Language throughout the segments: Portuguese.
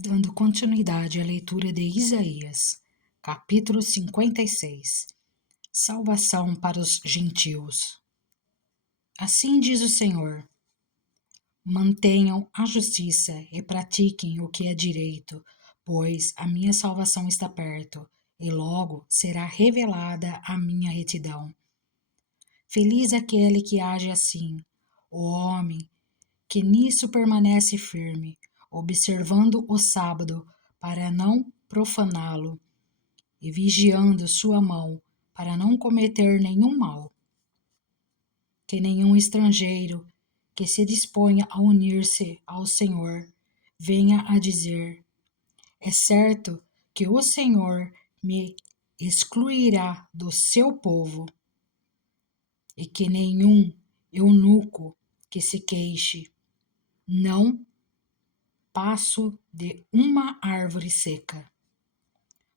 Dando continuidade à leitura de Isaías, capítulo 56. Salvação para os gentios. Assim diz o Senhor: mantenham a justiça e pratiquem o que é direito, pois a minha salvação está perto, e logo será revelada a minha retidão. Feliz aquele que age assim, o homem que nisso permanece firme, observando o sábado para não profaná-lo e vigiando sua mão para não cometer nenhum mal. Que nenhum estrangeiro que se disponha a unir-se ao Senhor venha a dizer: é certo que o Senhor me excluirá do seu povo, e que nenhum eunuco que se queixe: não passo de uma árvore seca.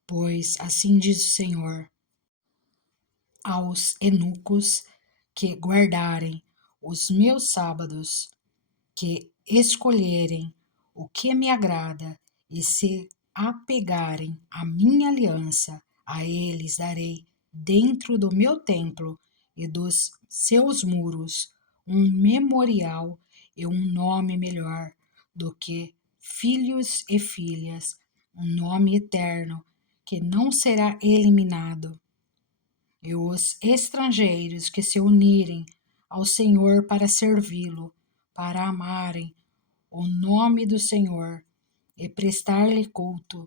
Pois assim diz o Senhor: aos eunucos que guardarem os meus sábados, que escolherem o que me agrada e se apegarem à minha aliança, a eles darei dentro do meu templo e dos seus muros um memorial e um nome melhor do que filhos e filhas, um nome eterno que não será eliminado. E os estrangeiros que se unirem ao Senhor para servi-lo, para amarem o nome do Senhor e prestar-lhe culto,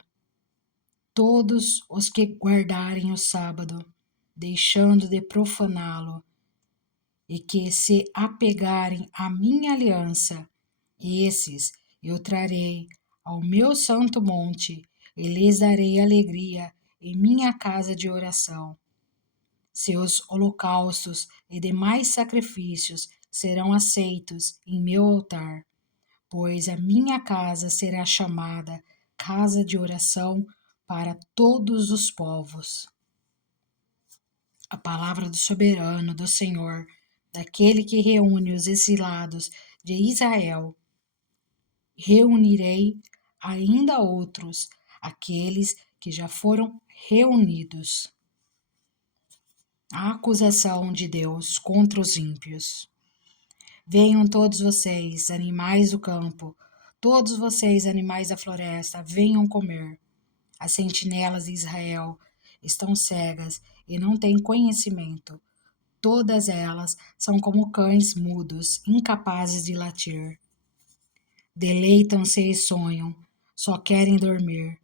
todos os que guardarem o sábado, deixando de profaná-lo, e que se apegarem à minha aliança, esses eu trarei ao meu santo monte e lhes darei alegria em minha casa de oração. Seus holocaustos e demais sacrifícios serão aceitos em meu altar, pois a minha casa será chamada casa de oração para todos os povos. A palavra do soberano, do Senhor, daquele que reúne os exilados de Israel. Reunirei ainda outros, aqueles que já foram reunidos. A acusação de Deus contra os ímpios. Venham todos vocês, animais do campo, todos vocês, animais da floresta, venham comer. As sentinelas de Israel estão cegas e não têm conhecimento. Todas elas são como cães mudos, incapazes de latir. Deleitam-se e sonham, só querem dormir.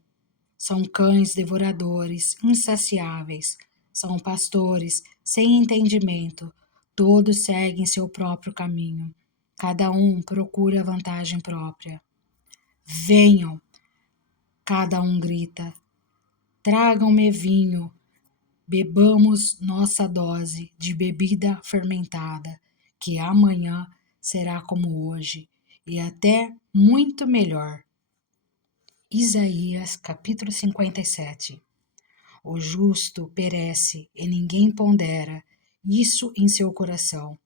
São cães devoradores, insaciáveis. São pastores sem entendimento. Todos seguem seu próprio caminho. Cada um procura vantagem própria. Venham, cada um grita. Tragam-me vinho. Bebamos nossa dose de bebida fermentada, que amanhã será como hoje, e até muito melhor. Isaías capítulo 57. O justo perece e ninguém pondera isso em seu coração.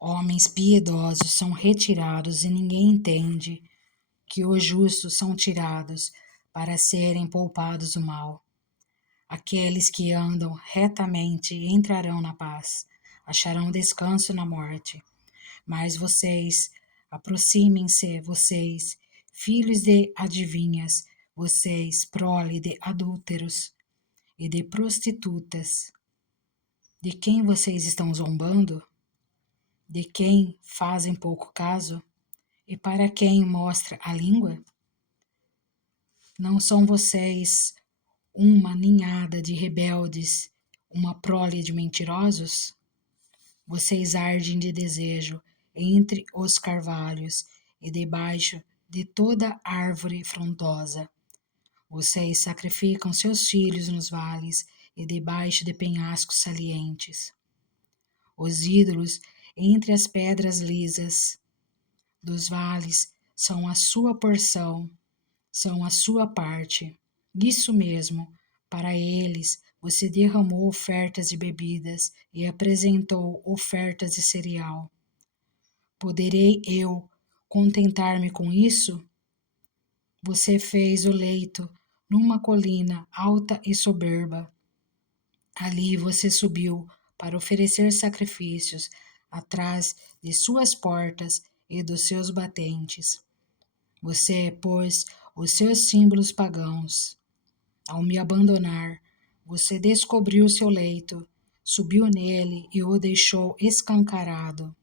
Homens piedosos são retirados e ninguém entende que os justos são tirados para serem poupados do mal. Aqueles que andam retamente entrarão na paz, acharão descanso na morte. Mas vocês, aproximem-se, vocês, filhos de adivinhas, vocês, prole de adúlteros e de prostitutas. De quem vocês estão zombando? De quem fazem pouco caso? E para quem mostra a língua? Não são vocês uma ninhada de rebeldes, uma prole de mentirosos? Vocês ardem de desejo entre os carvalhos e debaixo de toda árvore frondosa. Vocês sacrificam seus filhos nos vales e debaixo de penhascos salientes. Os ídolos entre as pedras lisas dos vales são a sua porção, são a sua parte. Isso mesmo, para eles você derramou ofertas de bebidas e apresentou ofertas de cereal. Poderei eu contentar-me com isso? Você fez o leito numa colina alta e soberba. Ali você subiu para oferecer sacrifícios atrás de suas portas e dos seus batentes. Você pôs os seus símbolos pagãos. Ao me abandonar, você descobriu seu leito, subiu nele e o deixou escancarado.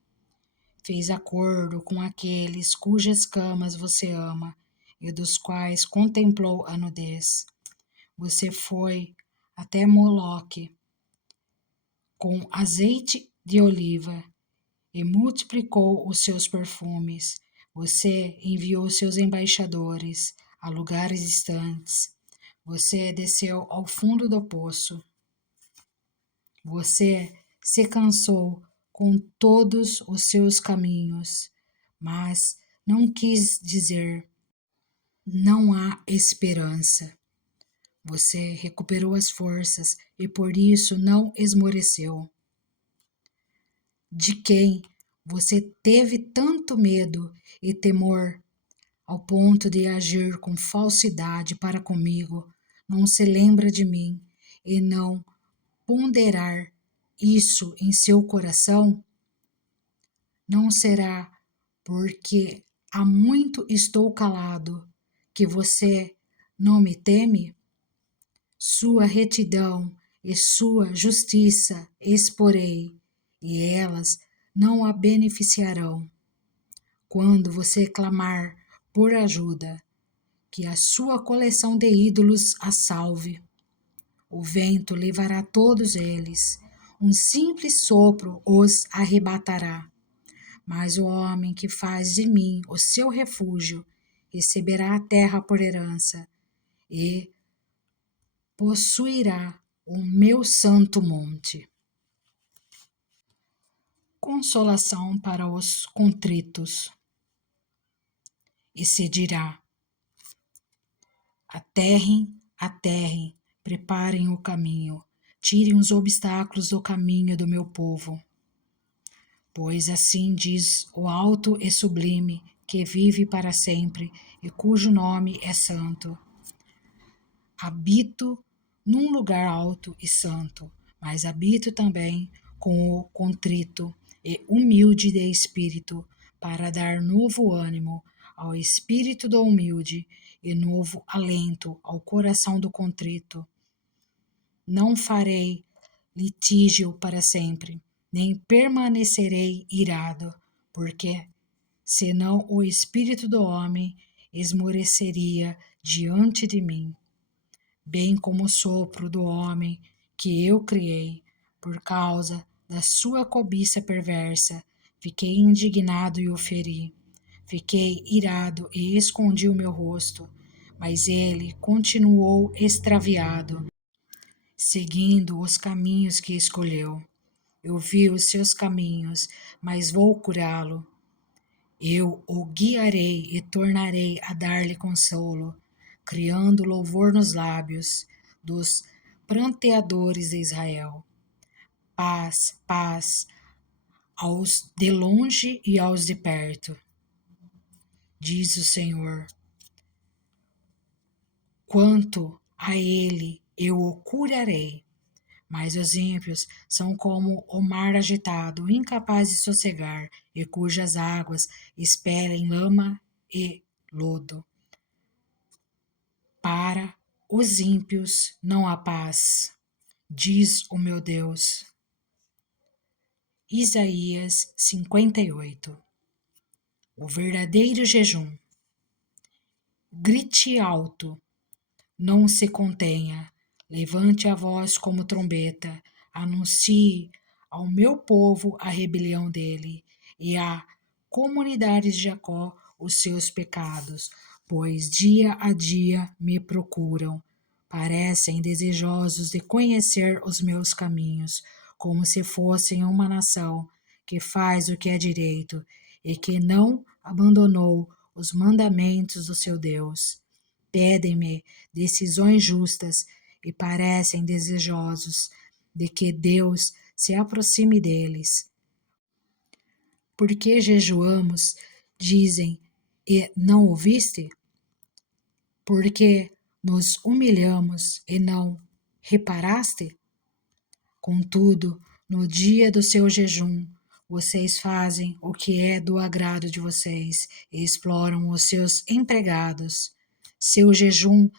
Fez acordo com aqueles cujas camas você ama e dos quais contemplou a nudez. Você foi até Moloque com azeite de oliva e multiplicou os seus perfumes. Você enviou seus embaixadores a lugares distantes. Você desceu ao fundo do poço. Você se cansou com todos os seus caminhos, mas não quis dizer: não há esperança. Você recuperou as forças e por isso não esmoreceu. De quem você teve tanto medo e temor ao ponto de agir com falsidade para comigo, não se lembra de mim e não ponderar isso em seu coração? Não será porque há muito estou calado que você não me teme? Sua retidão e sua justiça exporei, e elas não a beneficiarão. Quando você clamar por ajuda, que a sua coleção de ídolos a salve. O vento levará todos eles, um simples sopro os arrebatará. Mas o homem que faz de mim o seu refúgio receberá a terra por herança e possuirá o meu santo monte. Consolação para os contritos. E se dirá: aterrem, preparem o caminho, tirem os obstáculos do caminho do meu povo. Pois assim diz o alto e sublime, que vive para sempre e cujo nome é santo. Habito num lugar alto e santo, mas habito também com o contrito e humilde de espírito, para dar novo ânimo ao espírito do humilde e novo alento ao coração do contrito. Não farei litígio para sempre, nem permanecerei irado, porque senão o espírito do homem esmoreceria diante de mim, bem como o sopro do homem que eu criei, por causa da sua cobiça perversa. Fiquei indignado e o feri. Fiquei irado e escondi o meu rosto, mas ele continuou extraviado, seguindo os caminhos que escolheu. Eu vi os seus caminhos, mas vou curá-lo. Eu o guiarei e tornarei a dar-lhe consolo, criando louvor nos lábios dos pranteadores de Israel. Paz, paz aos de longe e aos de perto, diz o Senhor. Quanto a ele, eu o curarei. Mas os ímpios são como o mar agitado, incapaz de sossegar, e cujas águas expelem lama e lodo. Para os ímpios não há paz, diz o meu Deus. Isaías 58. O verdadeiro jejum. Grite alto, não se contenha, levante a voz como trombeta, anuncie ao meu povo a rebelião dele e à comunidade de Jacó os seus pecados, pois dia a dia me procuram, parecem desejosos de conhecer os meus caminhos, como se fossem uma nação que faz o que é direito e que não abandonou os mandamentos do seu Deus. Pedem-me decisões justas e parecem desejosos de que Deus se aproxime deles. Porque jejuamos, dizem, e não ouviste? porque nos humilhamos e não reparaste? Contudo, no dia do seu jejum, vocês fazem o que é do agrado de vocês e exploram os seus empregados. Seu jejum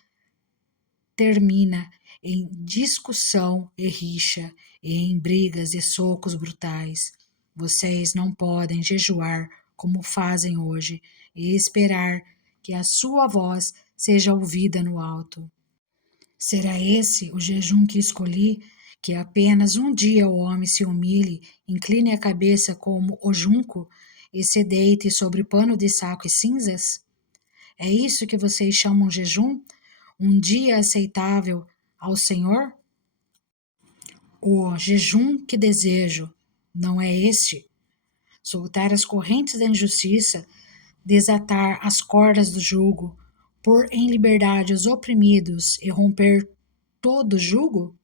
termina em discussão e rixa, e em brigas e socos brutais. Vocês não podem jejuar como fazem hoje e esperar que a sua voz seja ouvida no alto. Será esse o jejum que escolhi? Que apenas um dia o homem se humilhe, incline a cabeça como o junco e se deite sobre pano de saco e cinzas? É isso que vocês chamam jejum? Um dia aceitável ao Senhor? O jejum que desejo não é este: soltar as correntes da injustiça, desatar as cordas do jugo, pôr em liberdade os oprimidos e romper todo jugo?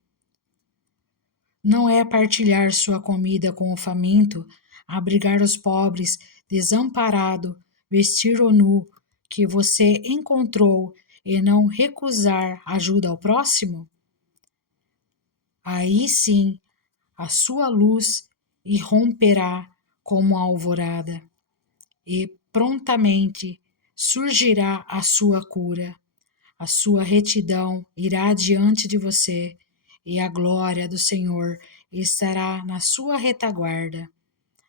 Não é partilhar sua comida com o faminto, abrigar os pobres, desamparado, vestir o nu que você encontrou e não recusar ajuda ao próximo? Aí sim a sua luz irromperá como a alvorada, e prontamente surgirá a sua cura. A sua retidão irá diante de você, e a glória do Senhor estará na sua retaguarda.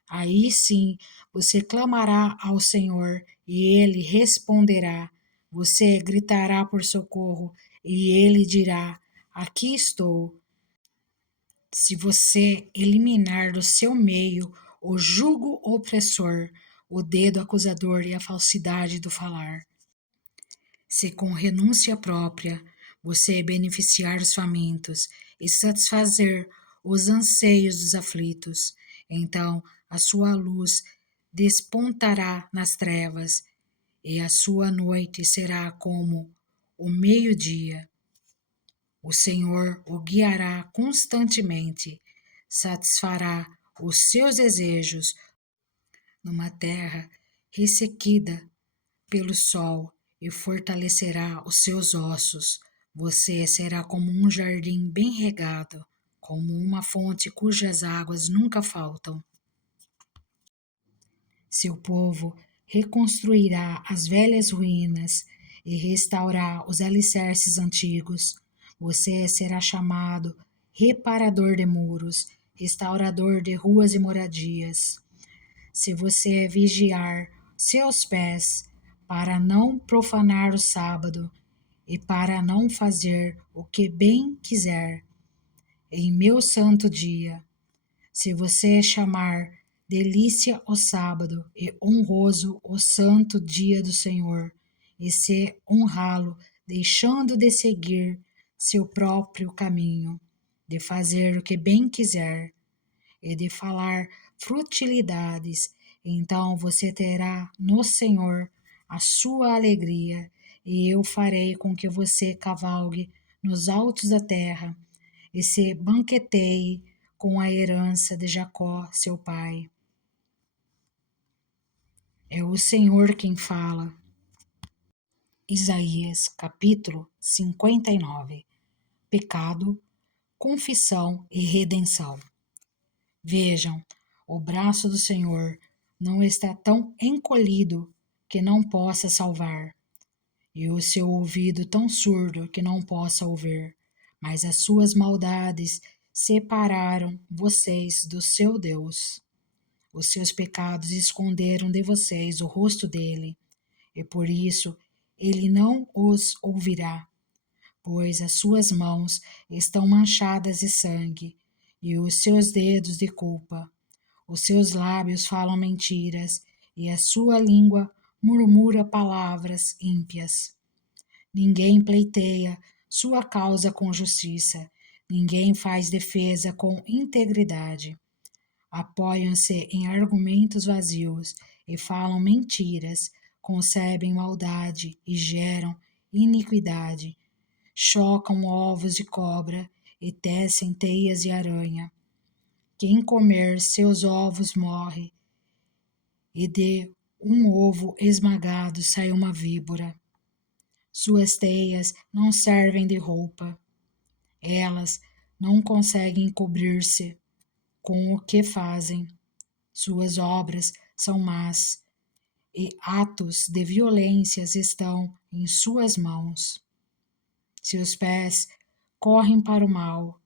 Aí sim você clamará ao Senhor, e ele responderá. Você gritará por socorro, e ele dirá: Aqui estou. Se você eliminar do seu meio o jugo opressor, o dedo acusador e a falsidade do falar, se com renúncia própria você beneficiar os famintos e satisfazer os anseios dos aflitos, então a sua luz despontará nas trevas e a sua noite será como o meio-dia. O Senhor o guiará constantemente, satisfará os seus desejos numa terra ressequida pelo sol e fortalecerá os seus ossos. Você será como um jardim bem regado, como uma fonte cujas águas nunca faltam. Seu povo reconstruirá as velhas ruínas e restaurará os alicerces antigos. Você será chamado reparador de muros, restaurador de ruas e moradias. Se você vigiar seus pés para não profanar o sábado e para não fazer o que bem quiser em meu santo dia, se você chamar delícia o sábado e honroso o santo dia do Senhor, e se honrá-lo, deixando de seguir seu próprio caminho, de fazer o que bem quiser e de falar futilidades, então você terá no Senhor a sua alegria, e eu farei com que você cavalgue nos altos da terra e se banqueteie com a herança de Jacó, seu pai. É o Senhor quem fala. Isaías capítulo 59. Pecado, confissão e redenção. Vejam, o braço do Senhor não está tão encolhido que não possa salvar, e o seu ouvido tão surdo que não possa ouvir, mas as suas maldades separaram vocês do seu Deus. Os seus pecados esconderam de vocês o rosto dele, e por isso ele não os ouvirá, pois as suas mãos estão manchadas de sangue, e os seus dedos de culpa. Os seus lábios falam mentiras, e a sua língua murmura palavras ímpias. Ninguém pleiteia sua causa com justiça, ninguém faz defesa com integridade. Apoiam-se em argumentos vazios e falam mentiras, concebem maldade e geram iniquidade, chocam ovos de cobra e tecem teias de aranha. Quem comer seus ovos morre, e de um ovo esmagado sai uma víbora. Suas teias não servem de roupa. Elas não conseguem cobrir-se com o que fazem. Suas obras são más e atos de violências estão em suas mãos. Seus pés correm para o mal,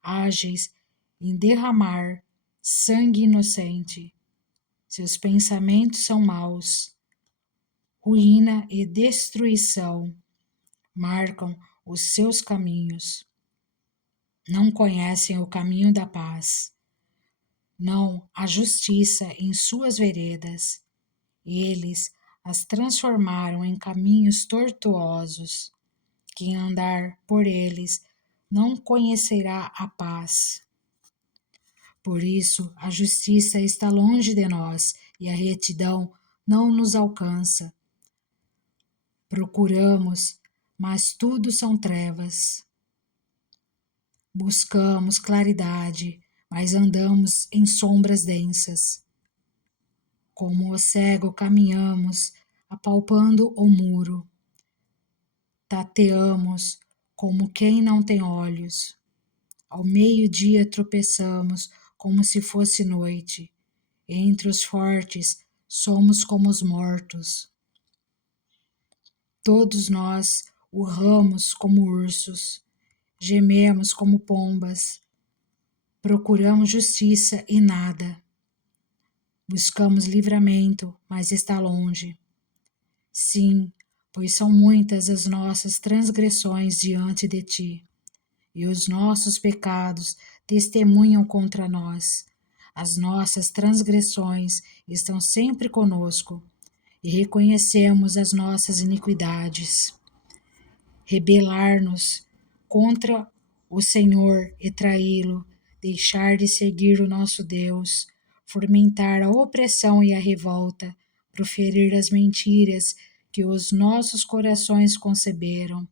ágeis em derramar sangue inocente. Seus pensamentos são maus, ruína e destruição marcam os seus caminhos. Não conhecem o caminho da paz, não a justiça em suas veredas. Eles as transformaram em caminhos tortuosos. Quem andar por eles não conhecerá a paz. Por isso, a justiça está longe de nós e a retidão não nos alcança. Procuramos, mas tudo são trevas. Buscamos claridade, mas andamos em sombras densas. Como o cego caminhamos, apalpando o muro. Tateamos como quem não tem olhos. Ao meio-dia tropeçamos como se fosse noite. Entre os fortes somos como os mortos. Todos nós urramos como ursos, gememos como pombas, procuramos justiça e nada. Buscamos livramento, mas está longe. Sim, pois são muitas as nossas transgressões diante de ti, e os nossos pecados testemunham contra nós. As nossas transgressões estão sempre conosco, e reconhecemos as nossas iniquidades. Rebelar-nos contra o Senhor e traí-lo, deixar de seguir o nosso Deus, fomentar a opressão e a revolta, proferir as mentiras que os nossos corações conceberam.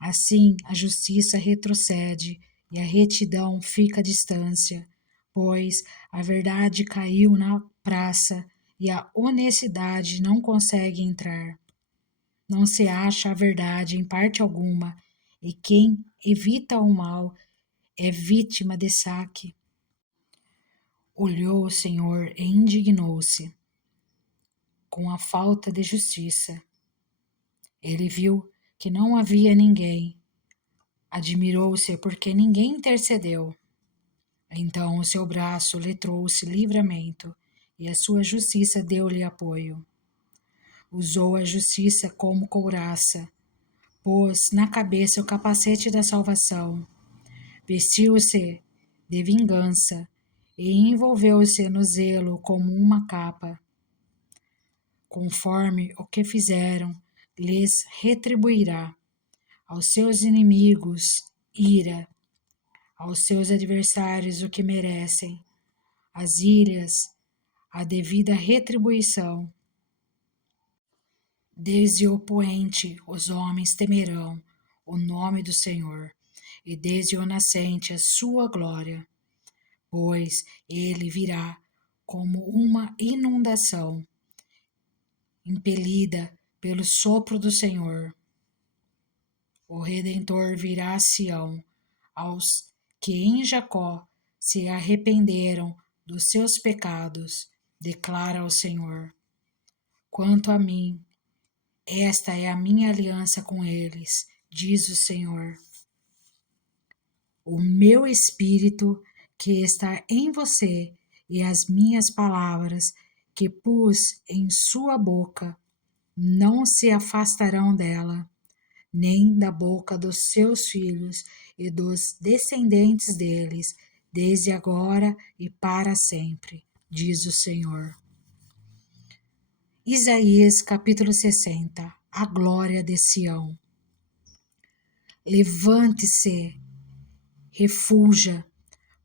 Assim a justiça retrocede e a retidão fica à distância, pois a verdade caiu na praça e a honestidade não consegue entrar. Não se acha a verdade em parte alguma, e quem evita o mal é vítima de saque. Olhou o Senhor e indignou-se com a falta de justiça. Ele viu que não havia ninguém. Admirou-se porque ninguém intercedeu. Então o seu braço lhe trouxe livramento e a sua justiça deu-lhe apoio. Usou a justiça como couraça, pôs na cabeça o capacete da salvação, vestiu-se de vingança e envolveu-se no zelo como uma capa. Conforme o que fizeram, lhes retribuirá. Aos seus inimigos, ira, aos seus adversários o que merecem. As ilhas, a devida retribuição. Desde o poente os homens temerão o nome do Senhor, e desde o nascente a sua glória, pois ele virá como uma inundação, impelida pelo sopro do Senhor. O Redentor virá a Sião, aos que em Jacó se arrependeram dos seus pecados, declara o Senhor. Quanto a mim, esta é a minha aliança com eles, diz o Senhor. O meu espírito que está em você e as minhas palavras que pus em sua boca não se afastarão dela, nem da boca dos seus filhos e dos descendentes deles, desde agora e para sempre, diz o Senhor. Isaías capítulo 60. A glória de Sião. Levante-se, refulja,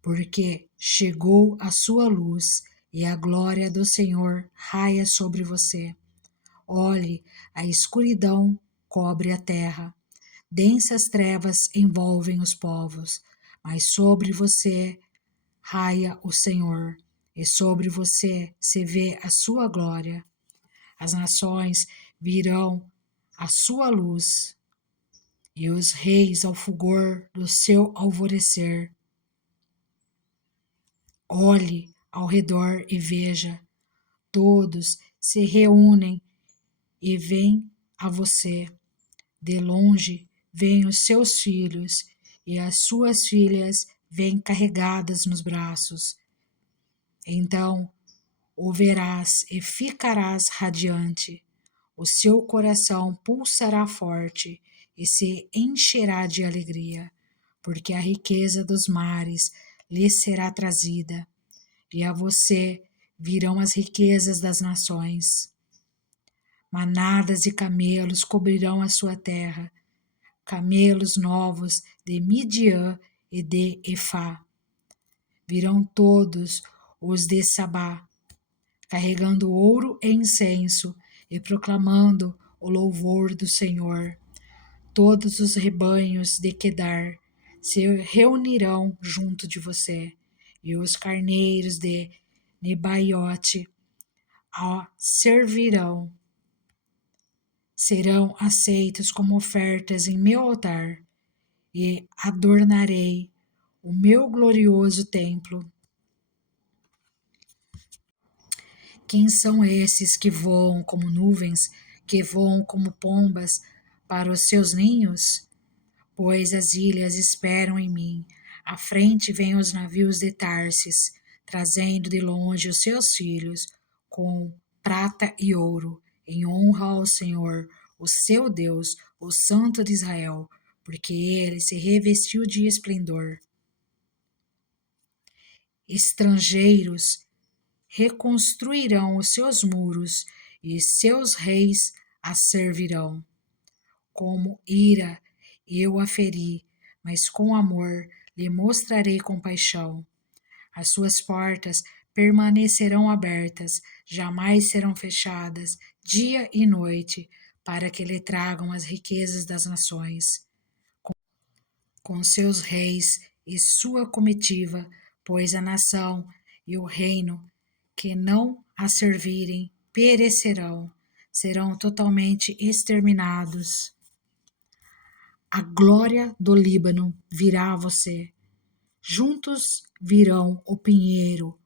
porque chegou a sua luz e a glória do Senhor raia sobre você. Olhe, a escuridão cobre a terra, densas trevas envolvem os povos, mas sobre você raia o Senhor, e sobre você se vê a sua glória. As nações virão a sua luz, e os reis ao fulgor do seu alvorecer. Olhe ao redor e veja, todos se reúnem e vêm a você. De longe vêm os seus filhos, e as suas filhas vêm carregadas nos braços. Então o verás e ficarás radiante. O seu coração pulsará forte e se encherá de alegria, porque a riqueza dos mares lhe será trazida, e a você virão as riquezas das nações. Manadas de camelos cobrirão a sua terra, camelos novos de Midian e de Efá. Virão todos os de Sabá, carregando ouro e incenso e proclamando o louvor do Senhor. Todos os rebanhos de Quedar se reunirão junto de você, e os carneiros de Nebaiote a servirão. Serão aceitos como ofertas em meu altar, e adornarei o meu glorioso templo. Quem são esses que voam como nuvens, que voam como pombas para os seus ninhos? Pois as ilhas esperam em mim. À frente vêm os navios de Tarsis, trazendo de longe os seus filhos, com prata e ouro, em honra ao Senhor, o seu Deus, o Santo de Israel, porque ele se revestiu de esplendor. Estrangeiros reconstruirão os seus muros, e seus reis a servirão. Como ira eu a feri, mas com amor lhe mostrarei compaixão. As suas portas permanecerão abertas, jamais serão fechadas, dia e noite, para que lhe tragam as riquezas das nações, com seus reis e sua comitiva, pois a nação e o reino que não a servirem perecerão, serão totalmente exterminados. A glória do Líbano virá a você. Juntos virão o pinheiro,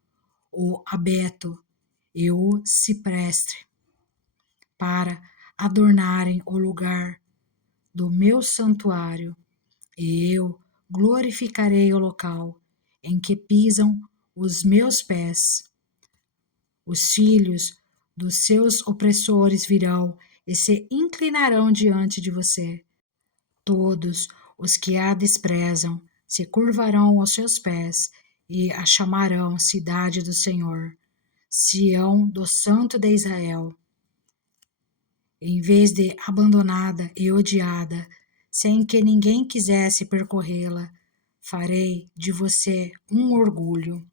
o abeto e o cipreste, para adornarem o lugar do meu santuário, e eu glorificarei o local em que pisam os meus pés. Os filhos dos seus opressores virão e se inclinarão diante de você. Todos os que a desprezam se curvarão aos seus pés e a chamarão cidade do Senhor, Sião do Santo de Israel. Em vez de abandonada e odiada, sem que ninguém quisesse percorrê-la, farei de você um orgulho,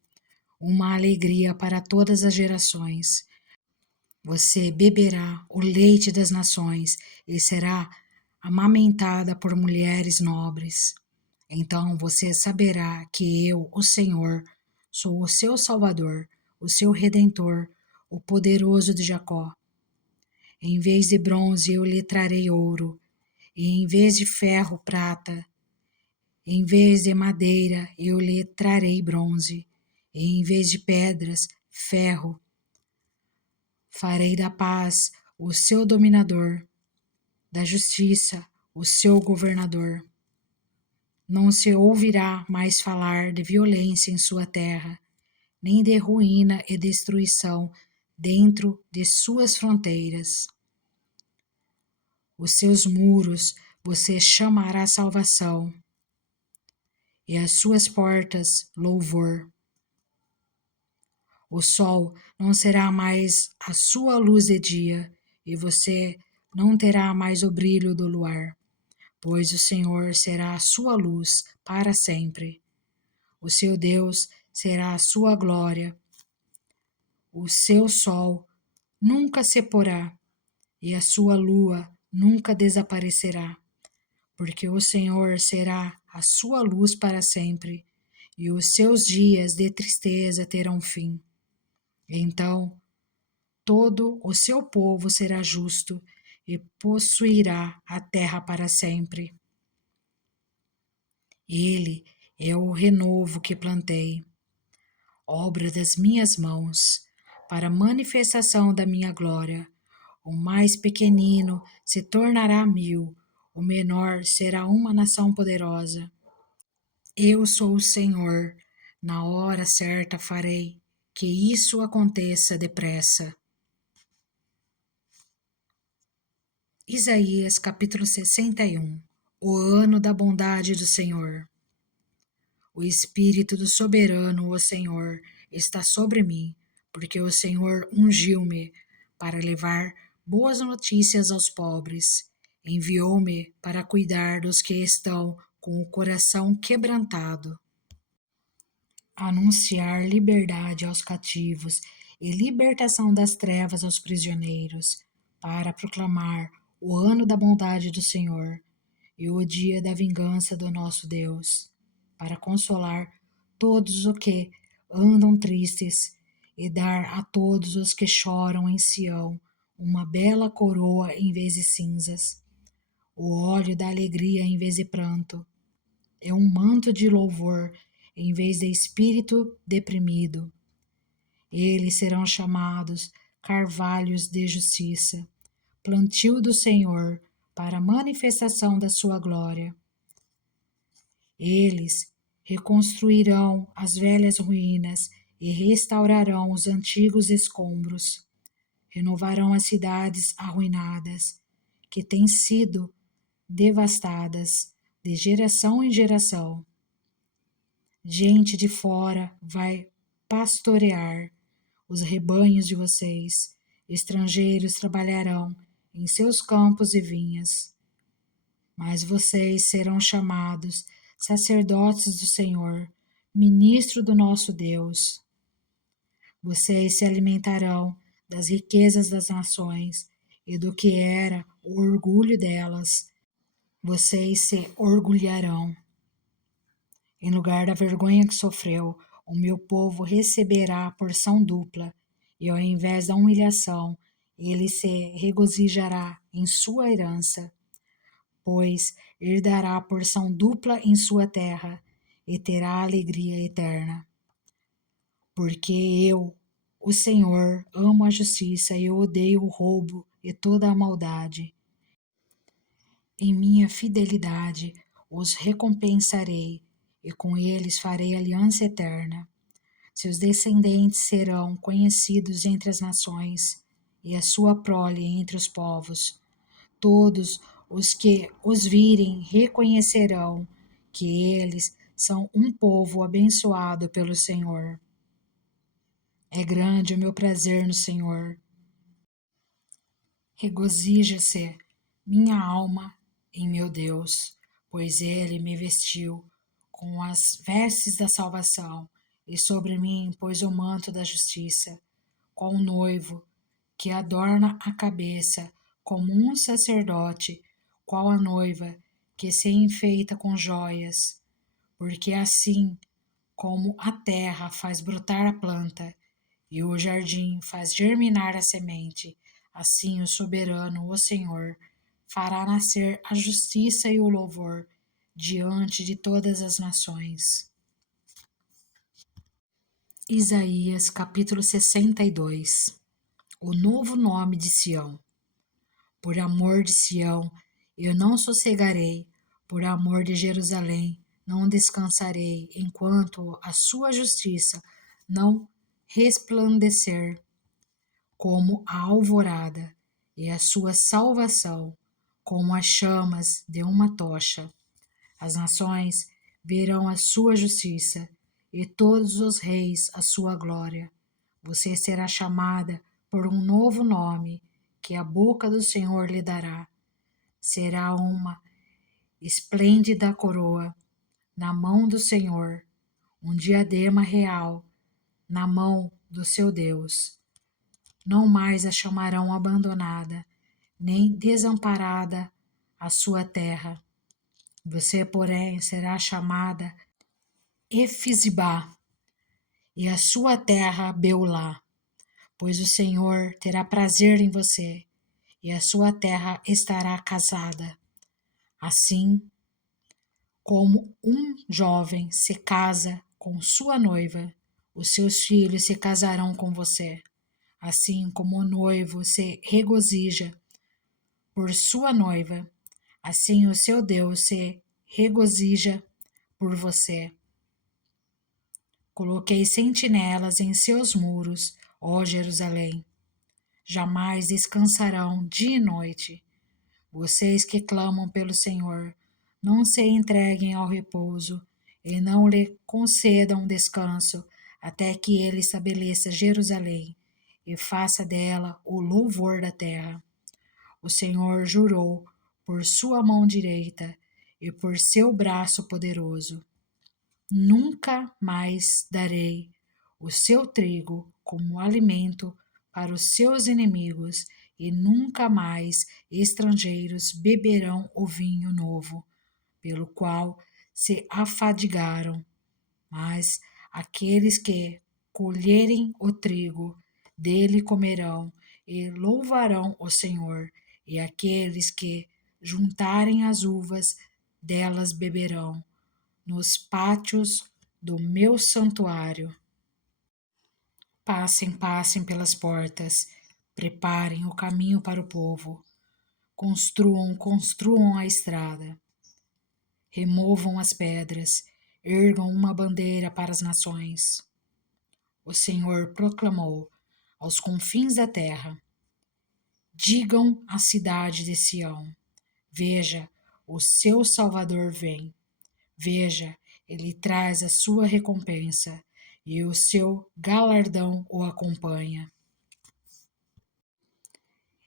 uma alegria para todas as gerações. Você beberá o leite das nações e será amamentada por mulheres nobres. Então você saberá que eu, o Senhor, sou o seu Salvador, o seu Redentor, o poderoso de Jacó. Em vez de bronze eu lhe trarei ouro, e em vez de ferro, prata. Em vez de madeira eu lhe trarei bronze, e em vez de pedras, ferro. Farei da paz o seu dominador, da justiça o seu governador. Não se ouvirá mais falar de violência em sua terra, nem de ruína e destruição dentro de suas fronteiras. Os seus muros você chamará salvação, e as suas portas louvor. O sol não será mais a sua luz de dia, e você não terá mais o brilho do luar, pois o Senhor será a sua luz para sempre. O seu Deus será a sua glória. O seu sol nunca se porá, e a sua lua nunca desaparecerá, porque o Senhor será a sua luz para sempre, e os seus dias de tristeza terão fim. Então todo o seu povo será justo, e possuirá a terra para sempre. Ele é o renovo que plantei, obra das minhas mãos, para a manifestação da minha glória. O mais pequenino se tornará 1000, o menor será uma nação poderosa. Eu sou o Senhor, na hora certa farei que isso aconteça depressa. Isaías capítulo 61. O ano da bondade do Senhor. O Espírito do Soberano, o Senhor, está sobre mim, porque o Senhor ungiu-me para levar boas notícias aos pobres. Enviou-me para cuidar dos que estão com o coração quebrantado, anunciar liberdade aos cativos e libertação das trevas aos prisioneiros, para proclamar o ano da bondade do Senhor e o dia da vingança do nosso Deus, para consolar todos os que andam tristes e dar a todos os que choram em Sião uma bela coroa em vez de cinzas, o óleo da alegria em vez de pranto, é um manto de louvor em vez de espírito deprimido. Eles serão chamados carvalhos de justiça, plantio do Senhor para a manifestação da sua glória. Eles reconstruirão as velhas ruínas e restaurarão os antigos escombros. Renovarão as cidades arruinadas, que têm sido devastadas de geração em geração. Gente de fora vai pastorear os rebanhos de vocês. Estrangeiros trabalharão em seus campos e vinhas. Mas vocês serão chamados sacerdotes do Senhor, ministro do nosso Deus. Vocês se alimentarão das riquezas das nações e do que era o orgulho delas. Vocês se orgulharão. Em lugar da vergonha que sofreu, o meu povo receberá a porção dupla, e ao invés da humilhação, ele se regozijará em sua herança, pois herdará a porção dupla em sua terra e terá alegria eterna. Porque eu, o Senhor, amo a justiça e odeio o roubo e toda a maldade. Em minha fidelidade os recompensarei, e com eles farei aliança eterna. Seus descendentes serão conhecidos entre as nações, e a sua prole entre os povos. Todos os que os virem reconhecerão que eles são um povo abençoado pelo Senhor. É grande o meu prazer no Senhor. Regozija-se minha alma em meu Deus, pois ele me vestiu com as vestes da salvação e sobre mim pôs o manto da justiça, qual um noivo que adorna a cabeça como um sacerdote, qual a noiva que se enfeita com joias, porque assim como a terra faz brotar a planta e o jardim faz germinar a semente, assim o soberano, o Senhor, fará nascer a justiça e o louvor diante de todas as nações. Isaías capítulo 62. O novo nome de Sião. Por amor de Sião, eu não sossegarei, por amor de Jerusalém, não descansarei, enquanto a sua justiça não resplandecer como a alvorada, e a sua salvação como as chamas de uma tocha. As nações verão a sua justiça, e todos os reis a sua glória. Você será chamada por um novo nome, que a boca do Senhor lhe dará. Será uma esplêndida coroa na mão do Senhor, um diadema real na mão do seu Deus. Não mais a chamarão abandonada, nem desamparada a sua terra. Você, porém, será chamada Efizibá, e a sua terra Beulá, pois o Senhor terá prazer em você, e a sua terra estará casada. Assim como um jovem se casa com sua noiva, os seus filhos se casarão com você. Assim como o noivo se regozija por sua noiva, assim o seu Deus se regozija por você. Coloquei sentinelas em seus muros, ó Jerusalém. Jamais descansarão dia e noite. Vocês que clamam pelo Senhor, não se entreguem ao repouso e não lhe concedam descanso, até que ele estabeleça Jerusalém e faça dela o louvor da terra. O Senhor jurou por sua mão direita e por seu braço poderoso: nunca mais darei o seu trigo como alimento para os seus inimigos, e nunca mais estrangeiros beberão o vinho novo, pelo qual se afadigaram. Mas aqueles que colherem o trigo, dele comerão e louvarão o Senhor, e aqueles que juntarem as uvas, delas beberão nos pátios do meu santuário. Passem, passem pelas portas, preparem o caminho para o povo, construam, construam a estrada, removam as pedras, ergam uma bandeira para as nações. O Senhor proclamou aos confins da terra: digam à cidade de Sião: veja, o seu Salvador vem. Veja, ele traz a sua recompensa e o seu galardão o acompanha.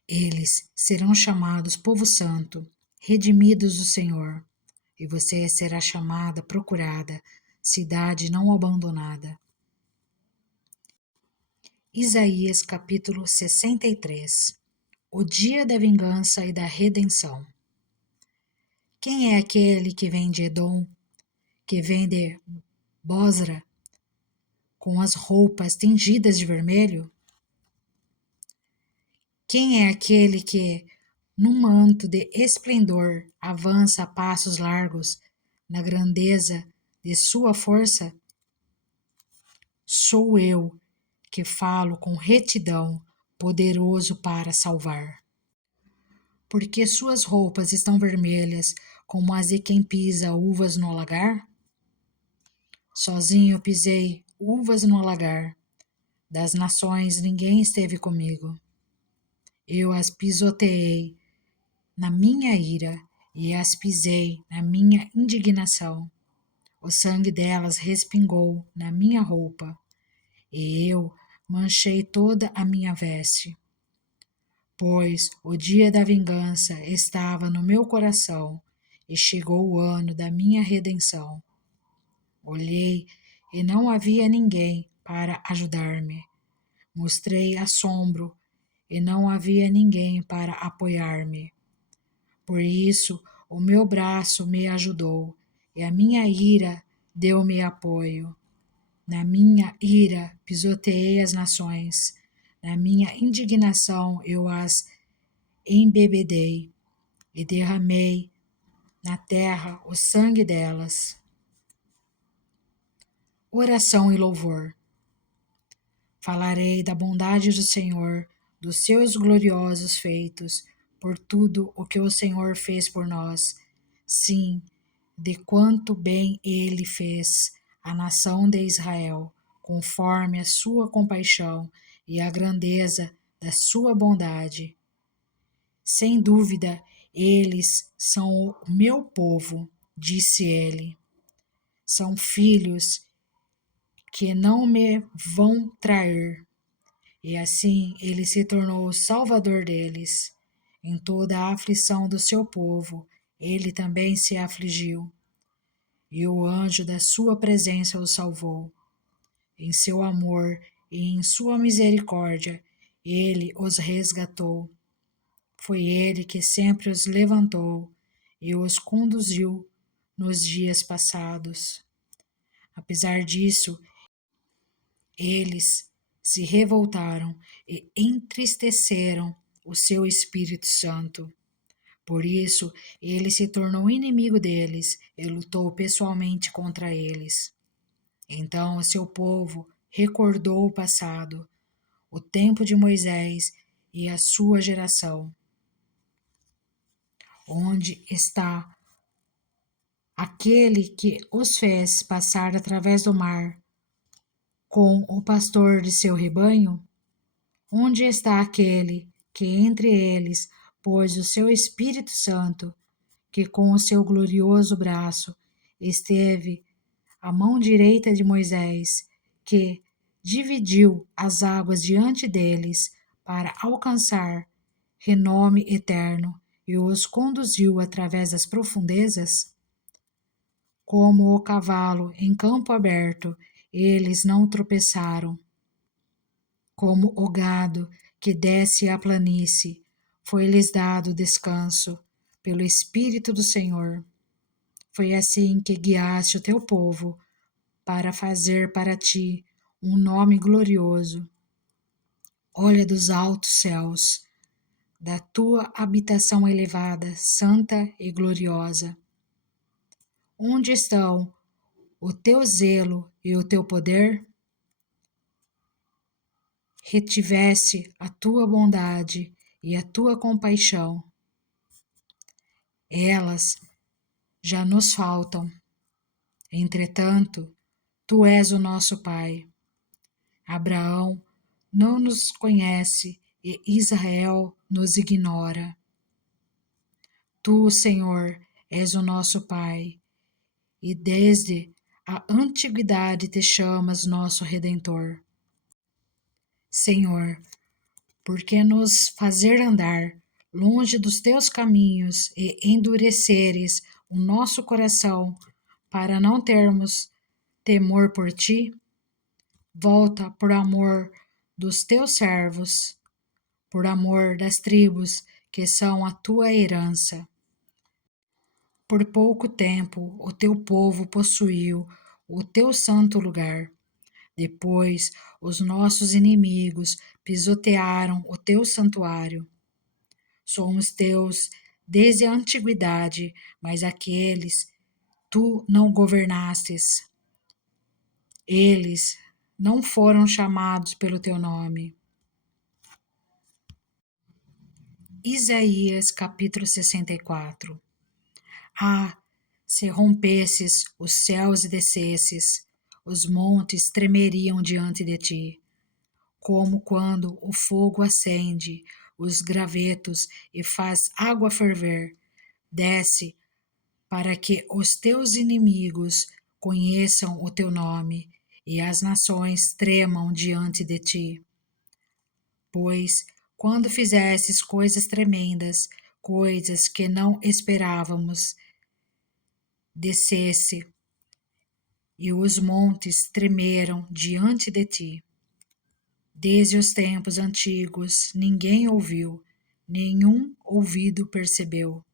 Eles serão chamados povo santo, redimidos do Senhor, e você será chamada, procurada, cidade não abandonada. Isaías capítulo 63. O dia da vingança e da redenção. Quem é aquele que vem de Edom, que vem de Bosra, com as roupas tingidas de vermelho? Quem é aquele que, num manto de esplendor, avança a passos largos na grandeza de sua força? Sou eu que falo com retidão, poderoso para salvar. Porque suas roupas estão vermelhas, como as de quem pisa uvas no alagar? Sozinho pisei uvas no alagar. Das nações ninguém esteve comigo. Eu as pisoteei na minha ira e as pisei na minha indignação. O sangue delas respingou na minha roupa, e eu manchei toda a minha veste. Pois o dia da vingança estava no meu coração, e chegou o ano da minha redenção. Olhei e não havia ninguém para ajudar-me. Mostrei assombro e não havia ninguém para apoiar-me. Por isso o meu braço me ajudou e a minha ira deu-me apoio. Na minha ira pisoteei as nações, na minha indignação eu as embebedei e derramei na terra o sangue delas. Oração e louvor. Falarei da bondade do Senhor, dos seus gloriosos feitos, por tudo o que o Senhor fez por nós. Sim, de quanto bem ele fez à nação de Israel, conforme a sua compaixão e a grandeza da sua bondade. Sem dúvida, eles são o meu povo, disse ele. São filhos que não me vão trair. E assim ele se tornou o salvador deles. Em toda a aflição do seu povo, ele também se afligiu. E o anjo da sua presença o salvou. Em seu amor e em sua misericórdia, ele os resgatou. Foi ele que sempre os levantou e os conduziu nos dias passados. Apesar disso, eles se revoltaram e entristeceram o seu Espírito Santo. Por isso, ele se tornou inimigo deles e lutou pessoalmente contra eles. Então, o seu povo recordou o passado, o tempo de Moisés e a sua geração. Onde está aquele que os fez passar através do mar com o pastor de seu rebanho? Onde está aquele que entre eles pôs o seu Espírito Santo, que com o seu glorioso braço esteve à mão direita de Moisés, que dividiu as águas diante deles para alcançar renome eterno e os conduziu através das profundezas? Como o cavalo em campo aberto, eles não tropeçaram. Como o gado que desce à planície, foi-lhes dado descanso pelo Espírito do Senhor. Foi assim que guiaste o teu povo para fazer para ti um nome glorioso. Olha dos altos céus, da tua habitação elevada, santa e gloriosa. Onde estão o teu zelo e o teu poder? Retiveste a tua bondade e a tua compaixão. Elas já nos faltam. Entretanto, tu és o nosso Pai. Abraão não nos conhece e Israel nos ignora. Tu, Senhor, és o nosso Pai, e desde a antiguidade te chamas nosso Redentor. Senhor, por que nos fazer andar longe dos teus caminhos e endureceres o nosso coração para não termos temor por ti? Volta por amor dos teus servos, por amor das tribos que são a tua herança. Por pouco tempo o teu povo possuiu o teu santo lugar. Depois os nossos inimigos pisotearam o teu santuário. Somos teus desde a antiguidade, mas aqueles tu não governastes. Eles não foram chamados pelo teu nome. Isaías capítulo 64. Ah, se rompesses os céus e descesses, os montes tremeriam diante de ti, como quando o fogo acende os gravetos e faz água ferver. Desce para que os teus inimigos conheçam o teu nome e as nações tremam diante de ti. Pois, quando fizesses coisas tremendas, coisas que não esperávamos, descesse, e os montes tremeram diante de ti. Desde os tempos antigos ninguém ouviu, nenhum ouvido percebeu,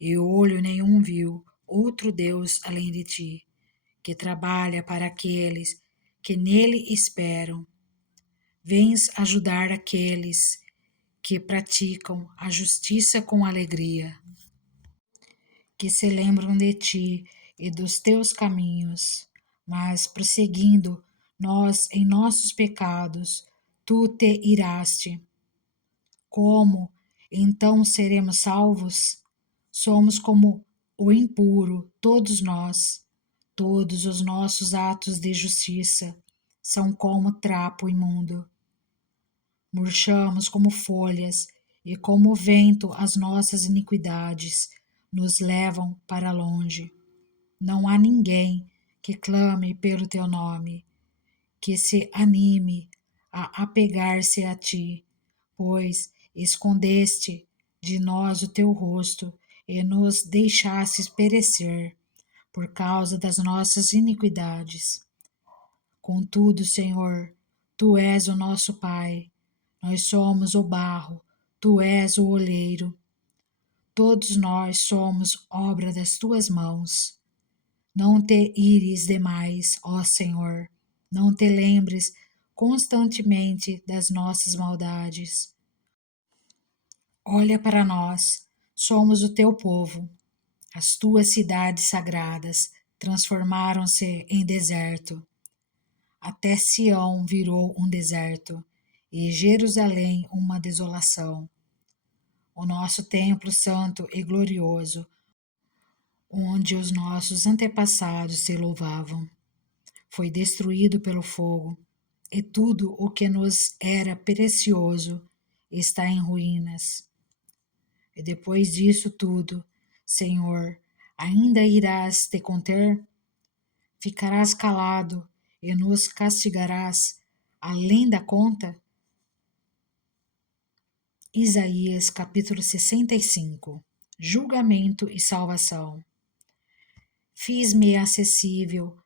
e olho nenhum viu outro Deus além de ti, que trabalha para aqueles que nele esperam. Vens ajudar aqueles que praticam a justiça com alegria, que se lembram de ti e dos teus caminhos, mas prosseguindo nós em nossos pecados, tu te iraste. Como então seremos salvos? Somos como o impuro, todos nós. Todos os nossos atos de justiça são como trapo imundo. Murchamos como folhas, e como o vento as nossas iniquidades nos levam para longe. Não há ninguém que clame pelo teu nome, que se anime a apegar-se a ti, pois escondeste de nós o teu rosto e nos deixastes perecer por causa das nossas iniquidades. Contudo, Senhor, tu és o nosso Pai, nós somos o barro, tu és o oleiro. Todos nós somos obra das tuas mãos. Não te ires demais, ó Senhor, não te lembres constantemente das nossas maldades. Olha para nós, somos o teu povo. As tuas cidades sagradas transformaram-se em deserto. Até Sião virou um deserto e Jerusalém uma desolação. O nosso templo santo e glorioso, onde os nossos antepassados se louvavam, foi destruído pelo fogo, e tudo o que nos era precioso está em ruínas. E depois disso tudo, Senhor, ainda irás te conter? Ficarás calado e nos castigarás além da conta? Isaías capítulo 65. Julgamento e salvação. Fiz-me acessível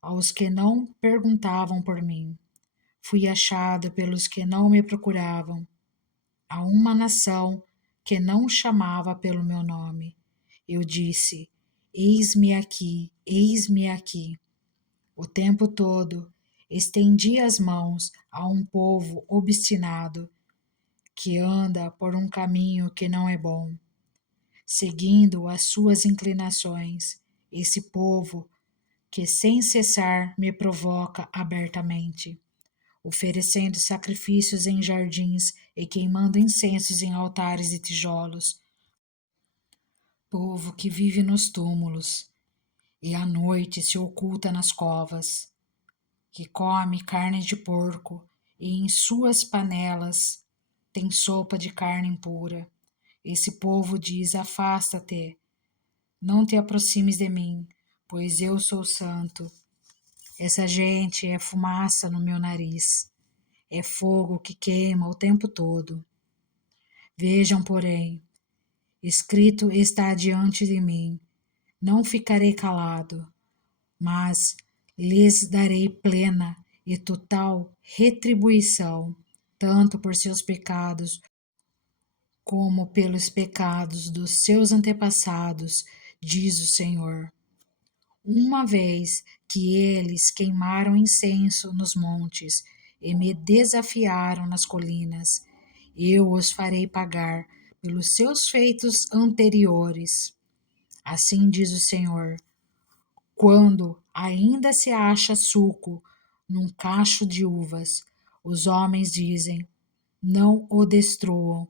aos que não perguntavam por mim. Fui achado pelos que não me procuravam. A uma nação que não chamava pelo meu nome. Eu disse: eis-me aqui, eis-me aqui. O tempo todo estendi as mãos a um povo obstinado que anda por um caminho que não é bom, seguindo as suas inclinações. Esse povo que sem cessar me provoca abertamente, oferecendo sacrifícios em jardins e queimando incensos em altares de tijolos. Povo que vive nos túmulos e à noite se oculta nas covas, que come carne de porco e em suas panelas tem sopa de carne impura. Esse povo diz: afasta-te, não te aproximes de mim, pois eu sou santo. Essa gente é fumaça no meu nariz, é fogo que queima o tempo todo. Vejam, porém, escrito está diante de mim, não ficarei calado, mas lhes darei plena e total retribuição, tanto por seus pecados como pelos pecados dos seus antepassados, diz o Senhor. Uma vez que eles queimaram incenso nos montes e me desafiaram nas colinas, eu os farei pagar pelos seus feitos anteriores. Assim diz o Senhor. Quando ainda se acha suco num cacho de uvas, os homens dizem: não o destruam,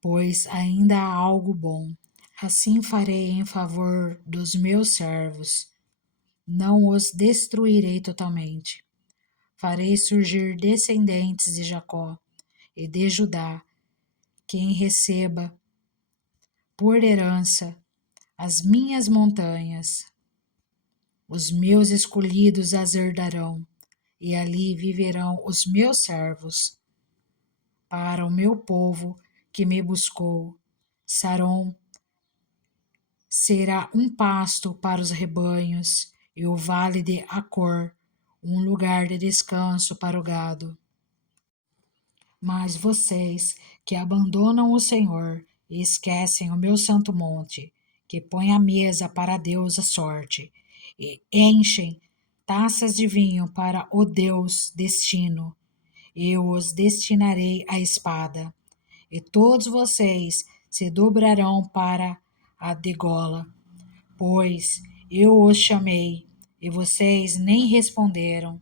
pois ainda há algo bom. Assim farei em favor dos meus servos, não os destruirei totalmente. Farei surgir descendentes de Jacó e de Judá, quem receba por herança as minhas montanhas. Os meus escolhidos as herdarão, e ali viverão os meus servos. Para o meu povo que me buscou, Saron será um pasto para os rebanhos, e o vale de Acor um lugar de descanso para o gado. Mas vocês que abandonam o Senhor e esquecem o meu santo monte, que põe a mesa para Deus a sorte, e enchem taças de vinho para o Deus destino, eu os destinarei à espada, e todos vocês se dobrarão para a degola, pois eu os chamei, e vocês nem responderam.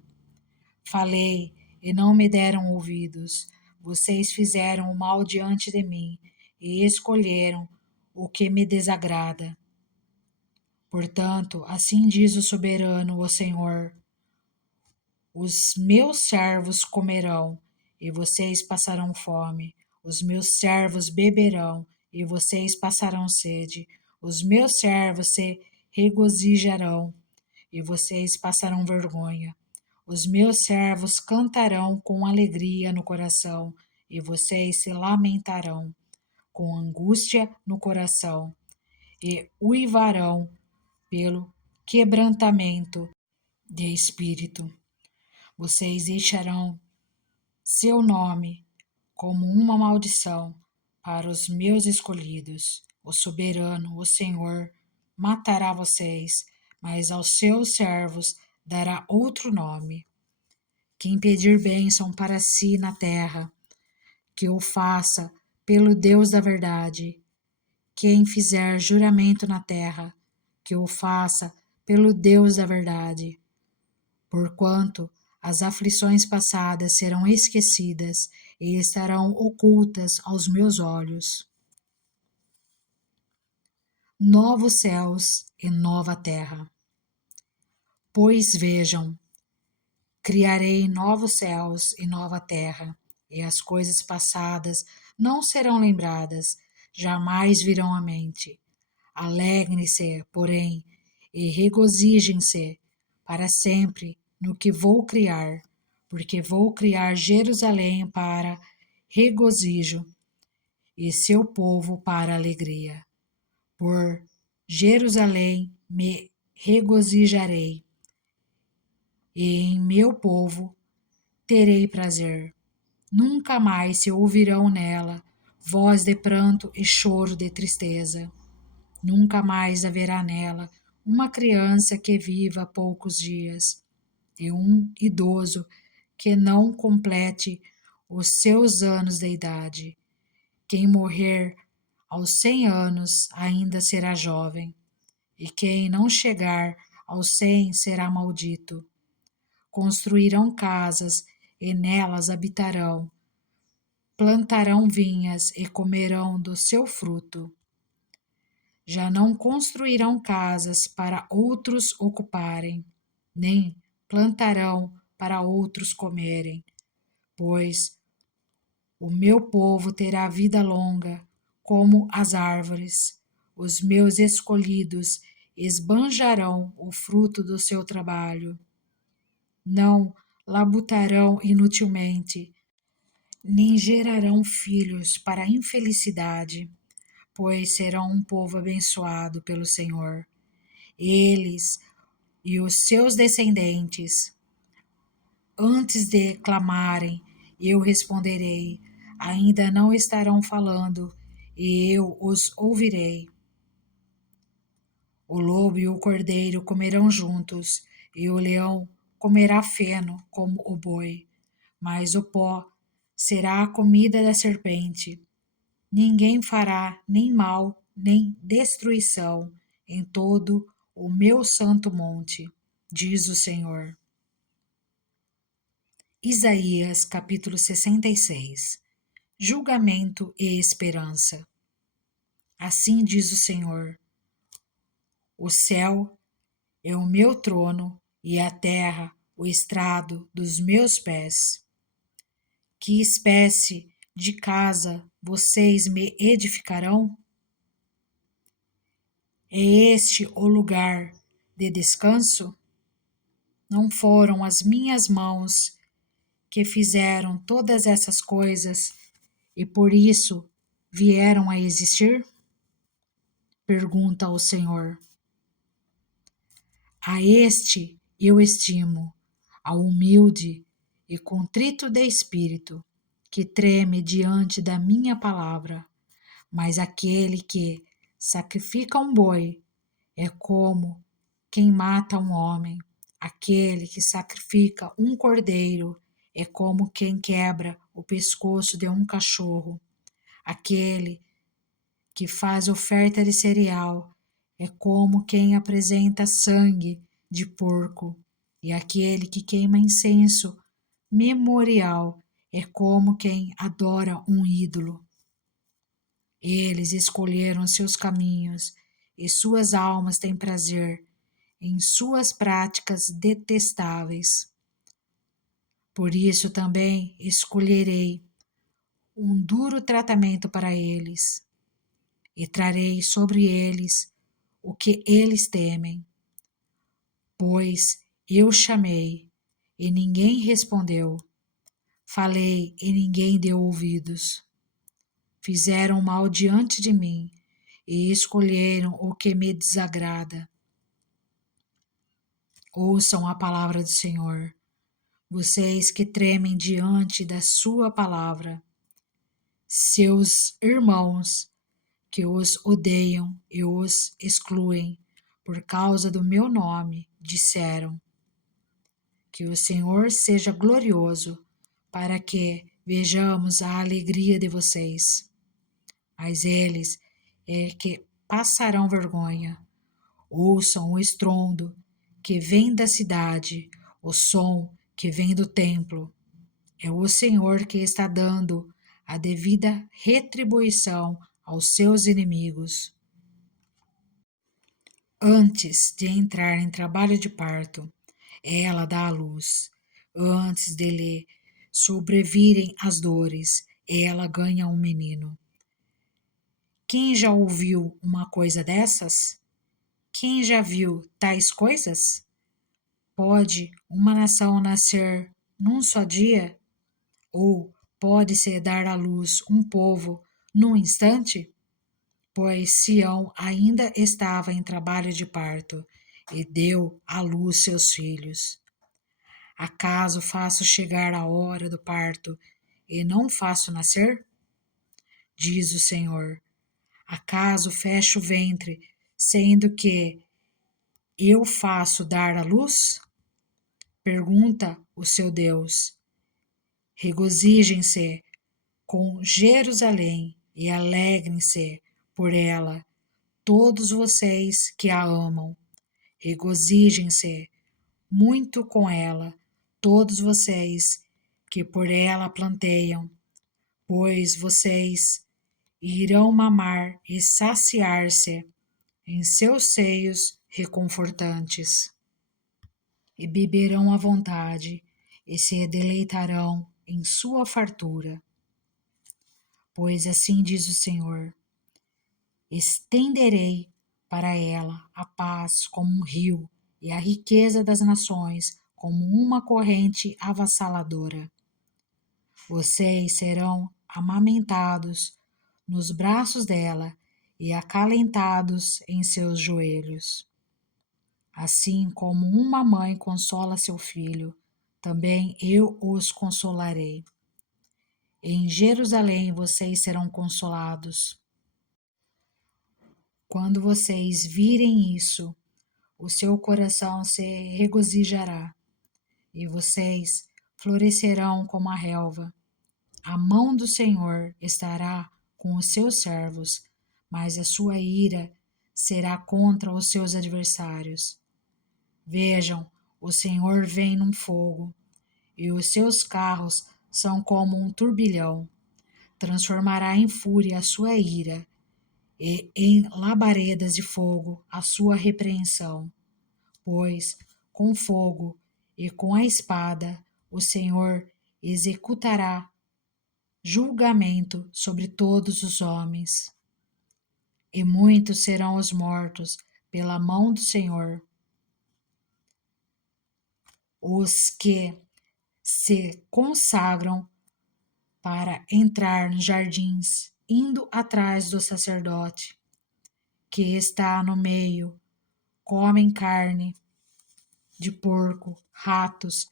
Falei, e não me deram ouvidos. Vocês fizeram o mal diante de mim, e escolheram o que me desagrada. Portanto, assim diz o soberano, o Senhor: os meus servos comerão, e vocês passarão fome. Os meus servos beberão, e vocês passarão sede. Os meus servos se regozijarão, e vocês passarão vergonha. Os meus servos cantarão com alegria no coração, e vocês se lamentarão com angústia no coração, e uivarão pelo quebrantamento de espírito. Vocês deixarão seu nome como uma maldição para os meus escolhidos. O soberano, o Senhor, matará vocês, mas aos seus servos dará outro nome. Quem pedir bênção para si na terra, que o faça pelo Deus da verdade. Quem fizer juramento na terra, que o faça pelo Deus da verdade. Porquanto as aflições passadas serão esquecidas e estarão ocultas aos meus olhos. Novos céus e nova terra. Pois vejam, criarei novos céus e nova terra, e as coisas passadas não serão lembradas, jamais virão à mente. Alegrem-se, porém, e regozijem-se para sempre no que vou criar, porque vou criar Jerusalém para regozijo e seu povo para alegria. Por Jerusalém me regozijarei, e em meu povo terei prazer. Nunca mais se ouvirão nela voz de pranto e choro de tristeza. Nunca mais haverá nela uma criança que viva poucos dias, e um idoso que não complete os seus anos de idade. Quem morrer aos 100 anos ainda será jovem, e quem não chegar aos 100 será maldito. Construirão casas e nelas habitarão, plantarão vinhas e comerão do seu fruto. Já não construirão casas para outros ocuparem, nem plantarão para outros comerem, pois o meu povo terá vida longa, como as árvores. Os meus escolhidos esbanjarão o fruto do seu trabalho. Não labutarão inutilmente, nem gerarão filhos para a infelicidade, pois serão um povo abençoado pelo Senhor. Eles e os seus descendentes, antes de clamarem, eu responderei, ainda não estarão falando, e eu os ouvirei. O lobo e o cordeiro comerão juntos, e o leão comerá feno como o boi, mas o pó será a comida da serpente. Ninguém fará nem mal, nem destruição em todo o meu santo monte, diz o Senhor. Isaías capítulo 66. Julgamento e esperança. Assim diz o Senhor: o céu é o meu trono e a terra o estrado dos meus pés. Que espécie de casa vocês me edificarão? É este o lugar de descanso? Não foram as minhas mãos que fizeram todas essas coisas e por isso vieram a existir? Pergunta o Senhor. A este eu estimo, ao humilde e contrito de espírito, que treme diante da minha palavra, mas aquele que sacrifica um boi é como quem mata um homem. Aquele que sacrifica um cordeiro é como quem quebra o pescoço de um cachorro. Aquele que faz oferta de cereal é como quem apresenta sangue de porco. E aquele que queima incenso memorial é como quem adora um ídolo. Eles escolheram seus caminhos e suas almas têm prazer em suas práticas detestáveis. Por isso também escolherei um duro tratamento para eles, e trarei sobre eles o que eles temem. Pois eu chamei, e ninguém respondeu, falei, e ninguém deu ouvidos. Fizeram mal diante de mim, e escolheram o que me desagrada. Ouçam a palavra do Senhor, vocês que tremem diante da sua palavra. Seus irmãos que os odeiam e os excluem por causa do meu nome, disseram: que o Senhor seja glorioso, para que vejamos a alegria de vocês. mas eles é que passarão vergonha. Ouçam o estrondo que vem da cidade, o som que vem do templo. É o Senhor que está dando a devida retribuição aos seus inimigos. Antes de entrar em trabalho de parto, ela dá à luz. Antes dele sobrevirem as dores, ela ganha um menino. Quem já ouviu uma coisa dessas? Quem já viu tais coisas? Pode uma nação nascer num só dia? Ou pode-se dar à luz um povo num instante? Pois Sião ainda estava em trabalho de parto e deu à luz seus filhos. Acaso faço chegar a hora do parto e não faço nascer? Diz o Senhor. Acaso fecho o ventre, sendo que eu faço dar à luz? Pergunta o seu Deus. Regozijem-se com Jerusalém e alegrem-se por ela, todos vocês que a amam. Regozijem-se muito com ela, todos vocês que por ela planteiam, pois vocês irão mamar e saciar-se em seus seios reconfortantes, e beberão à vontade, e se deleitarão em sua fartura. Pois assim diz o Senhor: estenderei para ela a paz como um rio e a riqueza das nações como uma corrente avassaladora. Vocês serão amamentados nos braços dela e acalentados em seus joelhos. Assim como uma mãe consola seu filho, também eu os consolarei. Em Jerusalém vocês serão consolados. Quando vocês virem isso, o seu coração se regozijará e vocês florescerão como a relva. A mão do Senhor estará com os seus servos, mas a sua ira será contra os seus adversários. Vejam, o Senhor vem num fogo, e os seus carros são como um turbilhão. Transformará em fúria a sua ira, e em labaredas de fogo a sua repreensão. Pois com fogo e com a espada o Senhor executará julgamento sobre todos os homens. E muitos serão os mortos pela mão do Senhor, os que se consagram para entrar nos jardins, indo atrás do sacerdote, que está no meio, comem carne de porco, ratos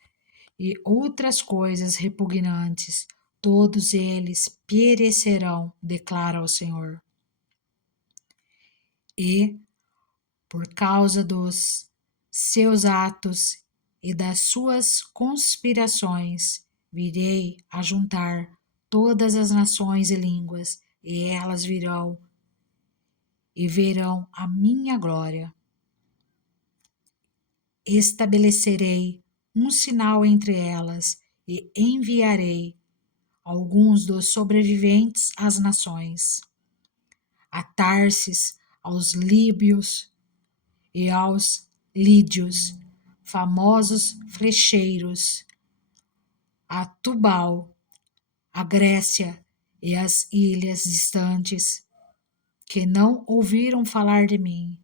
e outras coisas repugnantes, todos eles perecerão, declara o Senhor. E, por causa dos seus atos e das suas conspirações, virei a juntar todas as nações e línguas, e elas virão e verão a minha glória. Estabelecerei um sinal entre elas e enviarei alguns dos sobreviventes às nações, a Tarsis, aos líbios e aos lídios, famosos flecheiros, a Tubal, a Grécia e as ilhas distantes, que não ouviram falar de mim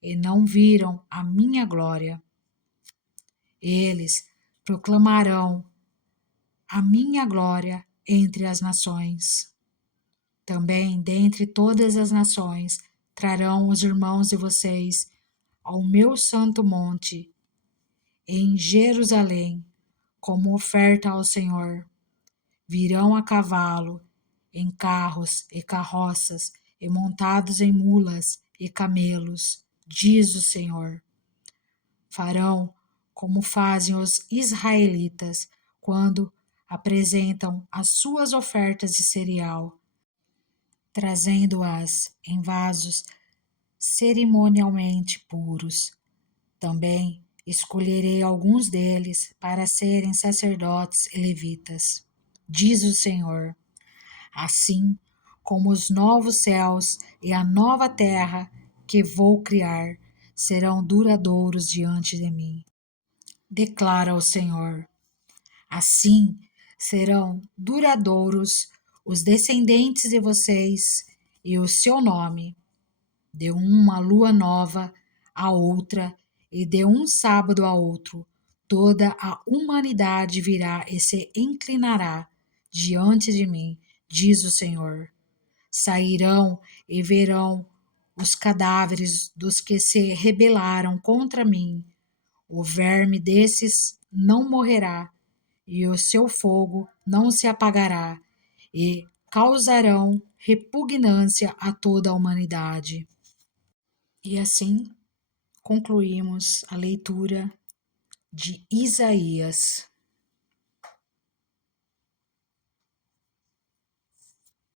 e não viram a minha glória. Eles proclamarão a minha glória entre as nações. Também dentre todas as nações trarão os irmãos de vocês ao meu santo monte, em Jerusalém, como oferta ao Senhor. Virão a cavalo, em carros e carroças, e montados em mulas e camelos, diz o Senhor. Farão como fazem os israelitas quando apresentam as suas ofertas de cereal. trazendo-as em vasos cerimonialmente puros. Também escolherei alguns deles para serem sacerdotes e levitas, diz o Senhor. Assim como os novos céus e a nova terra que vou criar serão duradouros diante de mim, declara o Senhor. Assim serão duradouros os descendentes de vocês e o seu nome, de uma lua nova a outra e de um sábado a outro. Toda a humanidade virá e se inclinará diante de mim, diz o Senhor. Sairão e verão os cadáveres dos que se rebelaram contra mim. O verme desses não morrerá, e o seu fogo não se apagará, e causarão repugnância a toda a humanidade. E assim concluímos a leitura de Isaías.